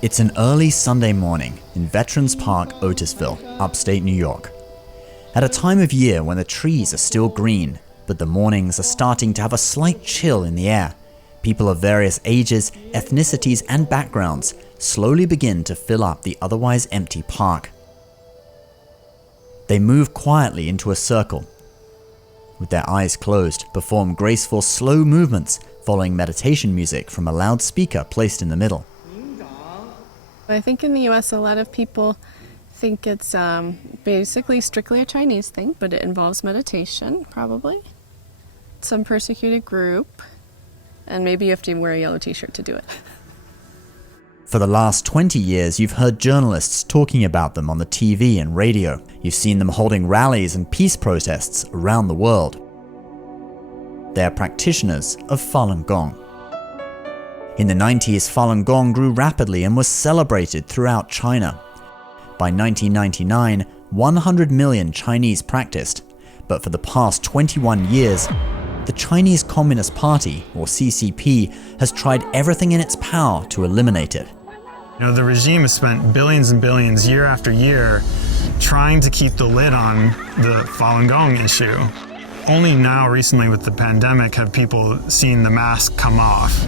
It's an early Sunday morning in Veterans Park, Otisville, upstate New York. At a time of year when the trees are still green, but the mornings are starting to have a slight chill in the air, people of various ages, ethnicities, and backgrounds slowly begin to fill up the otherwise empty park. They move quietly into a circle. With their eyes closed, perform graceful, slow movements following meditation music from a loudspeaker placed in the middle. I think in the US a lot of people think it's basically strictly a Chinese thing, but it involves meditation, probably. Some persecuted group, and maybe you have to wear a yellow t-shirt to do it. For the last 20 years, you've heard journalists talking about them on the TV and radio. You've seen them holding rallies and peace protests around the world. They are practitioners of Falun Gong. In the 90s, Falun Gong grew rapidly and was celebrated throughout China. By 1999, 100 million Chinese practiced, but for the past 21 years, the Chinese Communist Party, or CCP, has tried everything in its power to eliminate it. You know, the regime has spent billions and billions year after year trying to keep the lid on the Falun Gong issue. Only now, recently with the pandemic, have people seen the mask come off.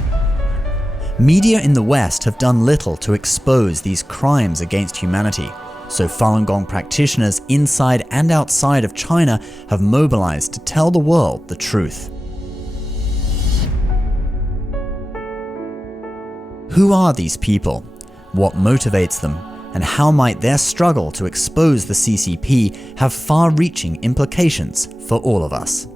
Media in the West have done little to expose these crimes against humanity, so Falun Gong practitioners inside and outside of China have mobilized to tell the world the truth. Who are these people? What motivates them? And how might their struggle to expose the CCP have far-reaching implications for all of us?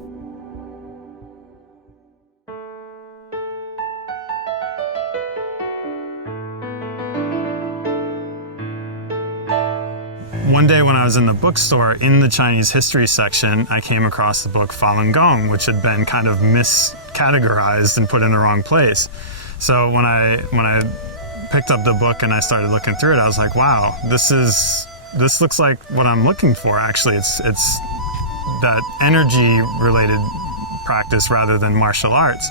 One day when I was in the bookstore, in the Chinese history section, I came across the book Falun Gong, which had been kind of miscategorized and put in the wrong place. So when I picked up the book and I started looking through it, I was like, wow, this looks like what I'm looking for, actually. It's that energy-related practice rather than martial arts.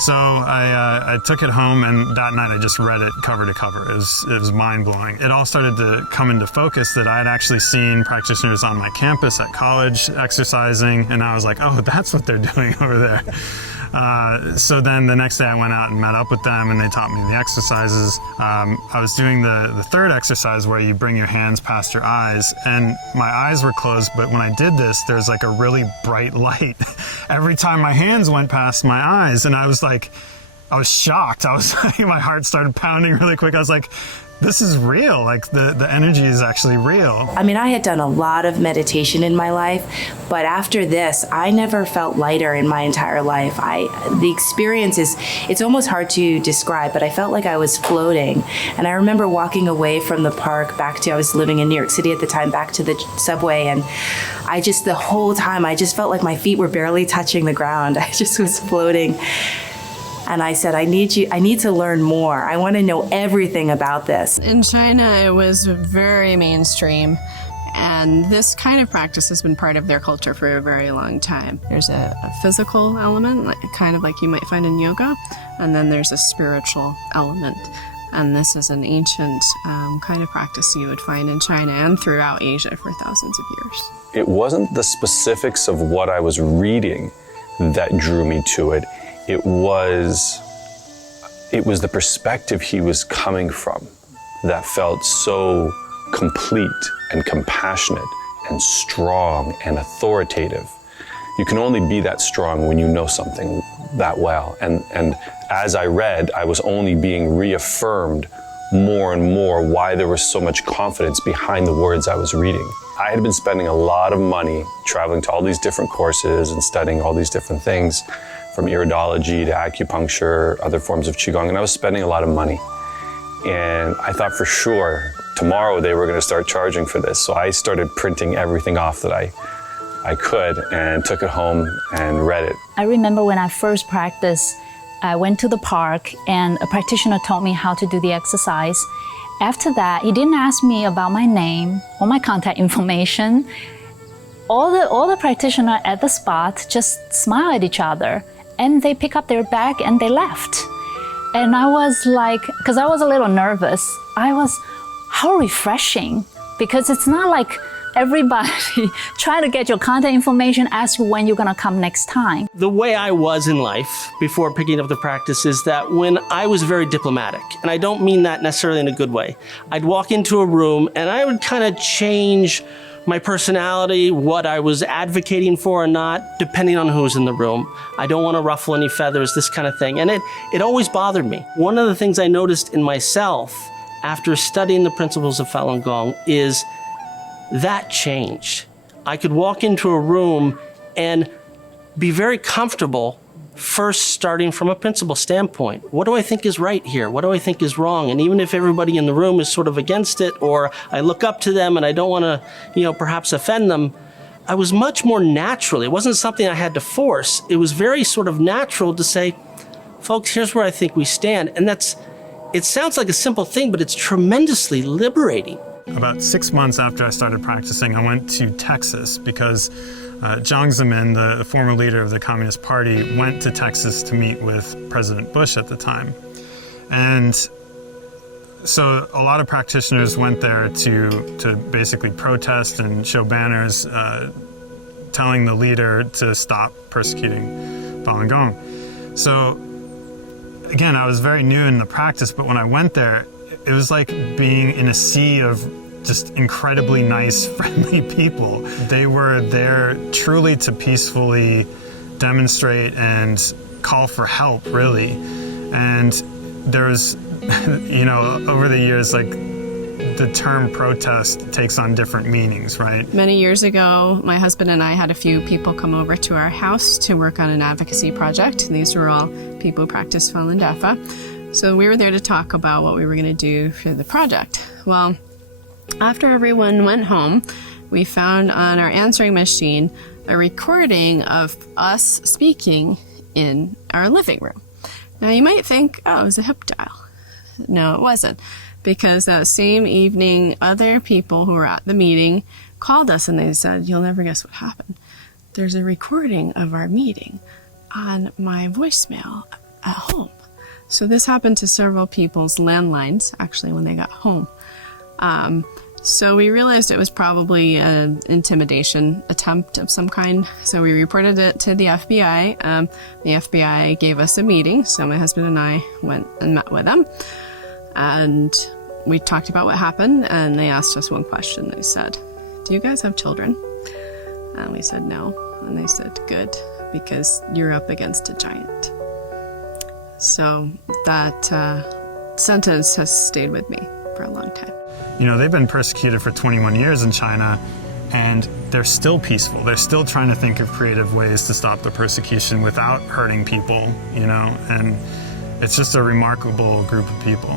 So I took it home, and that night I just read it cover to cover. It was mind-blowing. It all started to come into focus that I had actually seen practitioners on my campus at college exercising, and I was like, oh, that's what they're doing over there. So then the next day I went out and met up with them, and they taught me the exercises. I was doing the third exercise where you bring your hands past your eyes, and my eyes were closed, but when I did this, there's like a really bright light every time my hands went past my eyes, and I was shocked. My heart started pounding really quick. I was like, this is real. Like the energy is actually real. I mean, I had done a lot of meditation in my life, but after this, I never felt lighter in my entire life. The experience it's almost hard to describe, but I felt like I was floating. And I remember walking away from the park I was living in New York City at the time, back to the subway, and the whole time, I just felt like my feet were barely touching the ground. I just was floating. And I said, I need to learn more. I want to know everything about this. In China, it was very mainstream, and this kind of practice has been part of their culture for a very long time. There's a physical element, kind of like you might find in yoga, and then there's a spiritual element. And this is an ancient kind of practice you would find in China and throughout Asia for thousands of years. It wasn't the specifics of what I was reading that drew me to it. It was the perspective he was coming from that felt so complete and compassionate and strong and authoritative. You can only be that strong when you know something that well. And as I read, I was only being reaffirmed more and more why there was so much confidence behind the words I was reading. I had been spending a lot of money traveling to all these different courses and studying all these different things, from iridology to acupuncture, other forms of Qigong, and I was spending a lot of money. And I thought for sure tomorrow they were going to start charging for this. So I started printing everything off that I could and took it home and read it. I remember when I first practiced, I went to the park and a practitioner taught me how to do the exercise. After that, he didn't ask me about my name or my contact information. all the practitioners at the spot just smile at each other, and they pick up their bag and they left. And I was like, because I was a little nervous, how refreshing, because it's not like everybody trying to get your contact information, ask you when you're gonna come next time. The way I was in life before picking up the practice is that when I was very diplomatic, and I don't mean that necessarily in a good way, I'd walk into a room and I would kind of change my personality, what I was advocating for or not, depending on who's in the room. I don't want to ruffle any feathers, this kind of thing. And it always bothered me. One of the things I noticed in myself after studying the principles of Falun Gong is that changed. I could walk into a room and be very comfortable first starting from a principle standpoint. What do I think is right here? What do I think is wrong? And even if everybody in the room is sort of against it, or I look up to them and I don't want to, perhaps offend them, I was much more natural. It wasn't something I had to force. It was very sort of natural to say, folks, here's where I think we stand. And it sounds like a simple thing, but it's tremendously liberating. About 6 months after I started practicing, I went to Texas because Jiang Zemin, the former leader of the Communist Party, went to Texas to meet with President Bush at the time. And so a lot of practitioners went there to basically protest and show banners telling the leader to stop persecuting Falun Gong. So again, I was very new in the practice, but when I went there, it was like being in a sea of just incredibly nice, friendly people. They were there truly to peacefully demonstrate and call for help, really. And there's, over the years, like, the term protest takes on different meanings, right? Many years ago, my husband and I had a few people come over to our house to work on an advocacy project. These were all people who practice Falun Dafa. So we were there to talk about what we were going to do for the project. Well, after everyone went home, we found on our answering machine a recording of us speaking in our living room. Now you might think, oh, it was a hip dial. No, it wasn't. Because that same evening, other people who were at the meeting called us and they said, you'll never guess what happened. There's a recording of our meeting on my voicemail at home. So this happened to several people's landlines, actually, when they got home. So we realized it was probably an intimidation attempt of some kind. So we reported it to the FBI. The FBI gave us a meeting. So my husband and I went and met with them. And we talked about what happened. And they asked us one question. They said, do you guys have children? And we said, no. And they said, good, because you're up against a giant. So that sentence has stayed with me for a long time. They've been persecuted for 21 years in China, and they're still peaceful. They're still trying to think of creative ways to stop the persecution without hurting people, and it's just a remarkable group of people.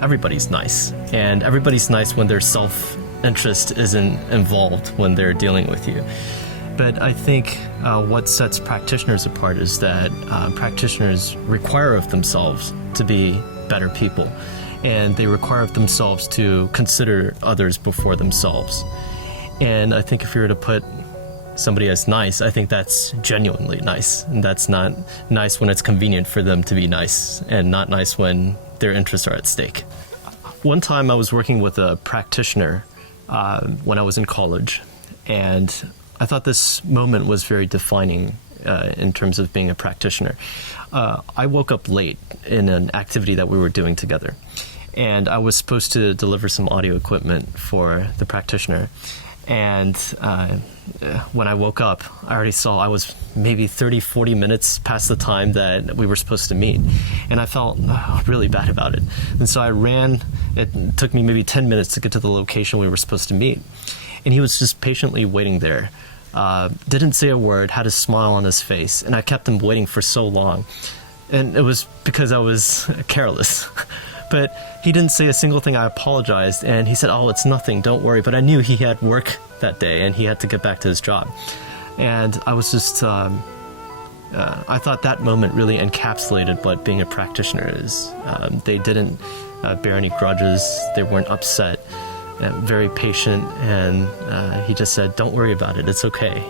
Everybody's nice, and everybody's nice when their self-interest isn't involved when they're dealing with you. But I think what sets practitioners apart is that practitioners require of themselves to be better people. And they require of themselves to consider others before themselves. And I think if you were to put somebody as nice, I think that's genuinely nice. And that's not nice when it's convenient for them to be nice, and not nice when their interests are at stake. One time I was working with a practitioner when I was in college, and I thought this moment was very defining in terms of being a practitioner. I woke up late in an activity that we were doing together, and I was supposed to deliver some audio equipment for the practitioner. And when I woke up, I already saw I was maybe 30, 40 minutes past the time that we were supposed to meet. And I felt really bad about it. And so I ran. It took me maybe 10 minutes to get to the location we were supposed to meet. And he was just patiently waiting there. Didn't say a word, had a smile on his face. And I kept him waiting for so long. And it was because I was careless. But he didn't say a single thing. I apologized, and he said, oh, it's nothing, don't worry. But I knew he had work that day, and he had to get back to his job. And I was just, I thought that moment really encapsulated what being a practitioner is. They didn't bear any grudges. They weren't upset. very patient, and he just said, "Don't worry about it. It's okay.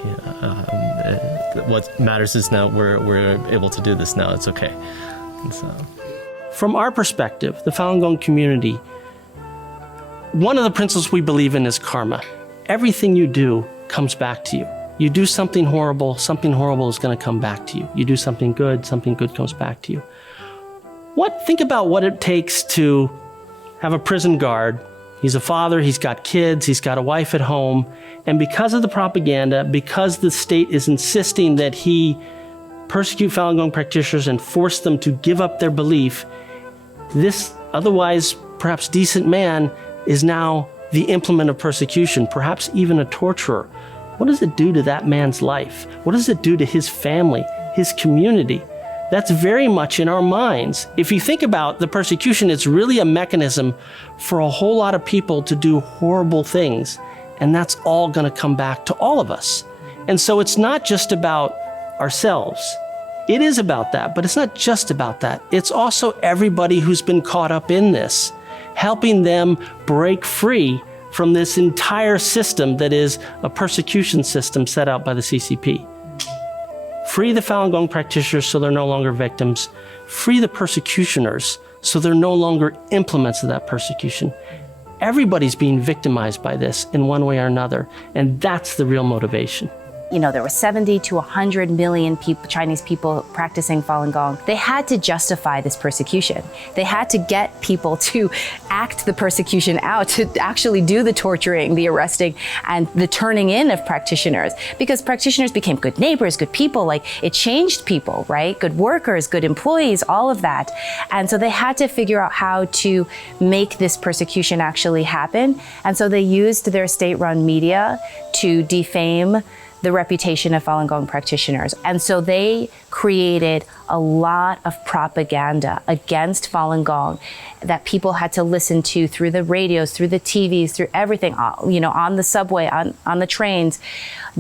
What matters is now we're able to do this now. It's okay." And so, from our perspective, the Falun Gong community, one of the principles we believe in is karma. Everything you do comes back to you. You do something horrible is going to come back to you. You do something good comes back to you. Think about what it takes to have a prison guard. He's a father, he's got kids, he's got a wife at home, and because of the propaganda, because the state is insisting that he persecute Falun Gong practitioners and force them to give up their belief, this otherwise perhaps decent man is now the implement of persecution, perhaps even a torturer. What does it do to that man's life? What does it do to his family, his community? That's very much in our minds. If you think about the persecution, it's really a mechanism for a whole lot of people to do horrible things, and that's all going to come back to all of us. And so it's not just about ourselves. It is about that, but it's not just about that. It's also everybody who's been caught up in this, helping them break free from this entire system that is a persecution system set out by the CCP. Free the Falun Gong practitioners so they're no longer victims. Free the persecutioners so they're no longer implements of that persecution. Everybody's being victimized by this in one way or another, and that's the real motivation. There were 70 to 100 million people, Chinese people practicing Falun Gong. They had to justify this persecution. They had to get people to act the persecution out, to actually do the torturing, the arresting, and the turning in of practitioners. Because practitioners became good neighbors, good people, it changed people, right? Good workers, good employees, all of that. And so they had to figure out how to make this persecution actually happen. And so they used their state-run media to defame the reputation of Falun Gong practitioners. And so they created a lot of propaganda against Falun Gong that people had to listen to through the radios, through the TVs, through everything, on the subway, on the trains,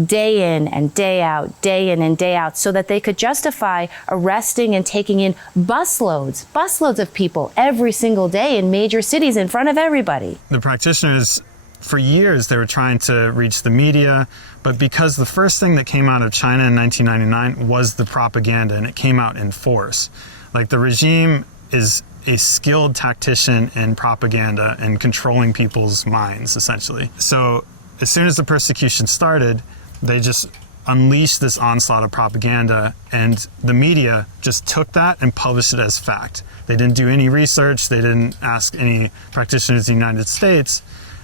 day in and day out, so that they could justify arresting and taking in busloads of people every single day in major cities in front of everybody. The practitioners, for years, they were trying to reach the media, but because the first thing that came out of China in 1999 was the propaganda, and it came out in force. The regime is a skilled tactician in propaganda and controlling people's minds, essentially. So as soon as the persecution started, they just unleashed this onslaught of propaganda, and the media just took that and published it as fact. They didn't do any research, they didn't ask any practitioners in the United States.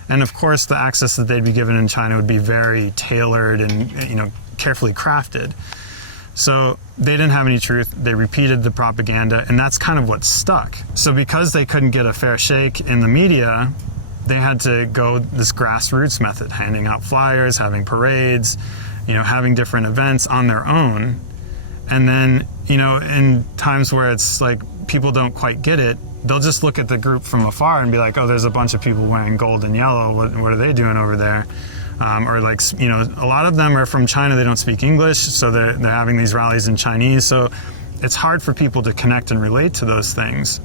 And of course, the access that they'd be given in China would be very tailored and, carefully crafted. So they didn't have any truth. They repeated the propaganda, and that's kind of what stuck. So because they couldn't get a fair shake in the media, they had to go this grassroots method, handing out flyers, having parades, having different events on their own. And then, in times where it's people don't quite get it, they'll just look at the group from afar and be like, oh, there's a bunch of people wearing gold and yellow. What are they doing over there? Or a lot of them are from China. They don't speak English, so they're having these rallies in Chinese. So it's hard for people to connect and relate to those things.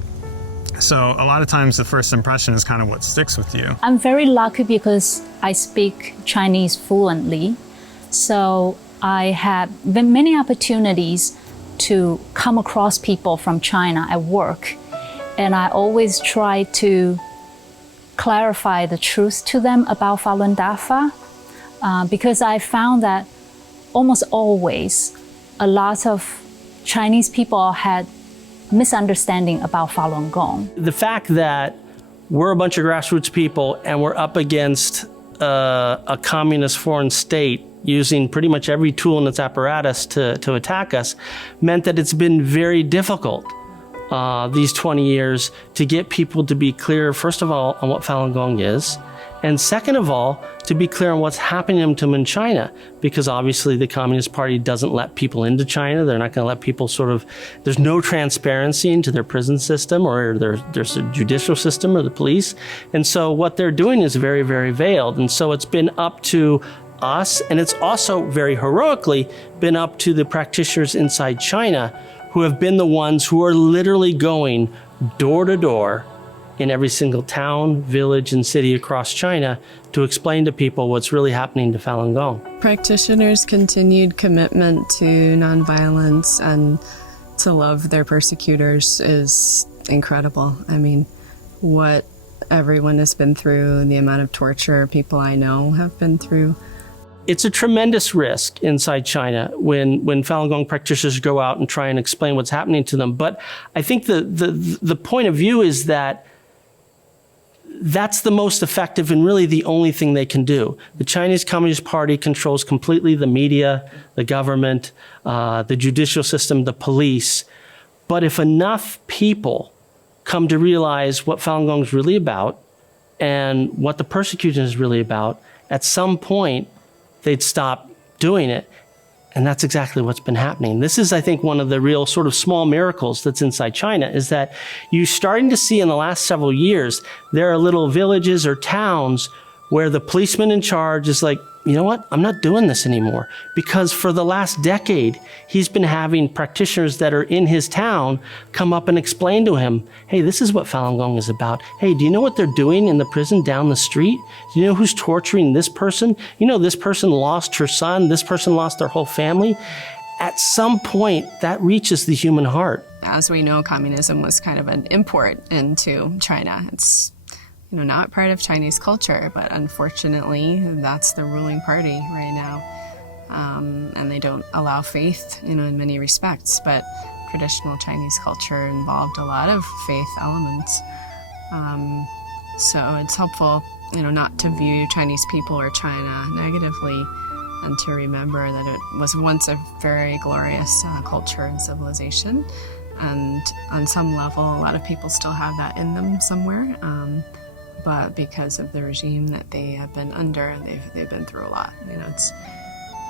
So a lot of times the first impression is kind of what sticks with you. I'm very lucky because I speak Chinese fluently. So I had many opportunities to come across people from China at work. And I always try to clarify the truth to them about Falun Dafa, because I found that almost always a lot of Chinese people had misunderstanding about Falun Gong. The fact that we're a bunch of grassroots people and we're up against a communist foreign state using pretty much every tool in its apparatus to attack us meant that it's been very difficult these 20 years to get people to be clear, first of all, on what Falun Gong is, and second of all, to be clear on what's happening to them in China, because obviously the Communist Party doesn't let people into China. They're not going to let people there's no transparency into their prison system or there's a judicial system or the police. And so what they're doing is very, very veiled. And so it's been up to us, and it's also very heroically been up to the practitioners inside China who have been the ones who are literally going door to door in every single town, village, and city across China to explain to people what's really happening to Falun Gong. Practitioners' continued commitment to nonviolence and to love their persecutors is incredible. I mean, what everyone has been through and the amount of torture people I know have been through. It's a tremendous risk inside China when Falun Gong practitioners go out and try and explain what's happening to them. But I think the point of view is that that's the most effective and really the only thing they can do. The Chinese Communist Party controls completely the media, the government, the judicial system, the police. But if enough people come to realize what Falun Gong is really about and what the persecution is really about, at some point, they'd stop doing it. And that's exactly what's been happening. This is, I think, one of the real sort of small miracles that's inside China, is that you're starting to see in the last several years, there are little villages or towns where the policeman in charge is like, you know what, I'm not doing this anymore. Because for the last decade, he's been having practitioners that are in his town come up and explain to him, hey, this is what Falun Gong is about. Hey, do you know what they're doing in the prison down the street? Do you know who's torturing this person? You know, this person lost her son, this person lost their whole family. At some point, that reaches the human heart. As we know, communism was kind of an import into China. It's not part of Chinese culture, but unfortunately, that's the ruling party right now. And they don't allow faith, in many respects, but traditional Chinese culture involved a lot of faith elements. So it's helpful, not to view Chinese people or China negatively, and to remember that it was once a very glorious culture and civilization. And on some level, a lot of people still have that in them somewhere. But because of the regime that they have been under, they've been through a lot. It's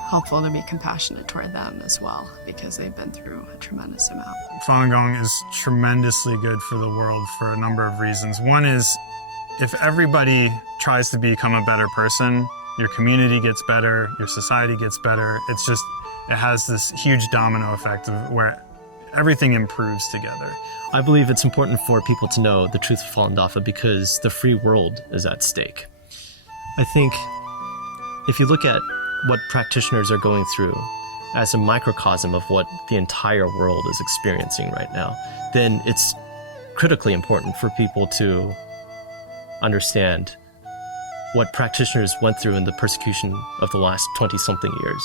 helpful to be compassionate toward them as well, because they've been through a tremendous amount. Falun Gong is tremendously good for the world for a number of reasons. One is, if everybody tries to become a better person, your community gets better, your society gets better. It has this huge domino effect of where everything improves together. I believe it's important for people to know the truth of Falun Dafa because the free world is at stake. I think if you look at what practitioners are going through as a microcosm of what the entire world is experiencing right now, then it's critically important for people to understand what practitioners went through in the persecution of the last 20-something years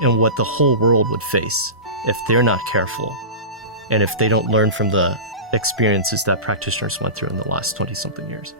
and what the whole world would face if they're not careful and if they don't learn from the experiences that practitioners went through in the last 20-something years.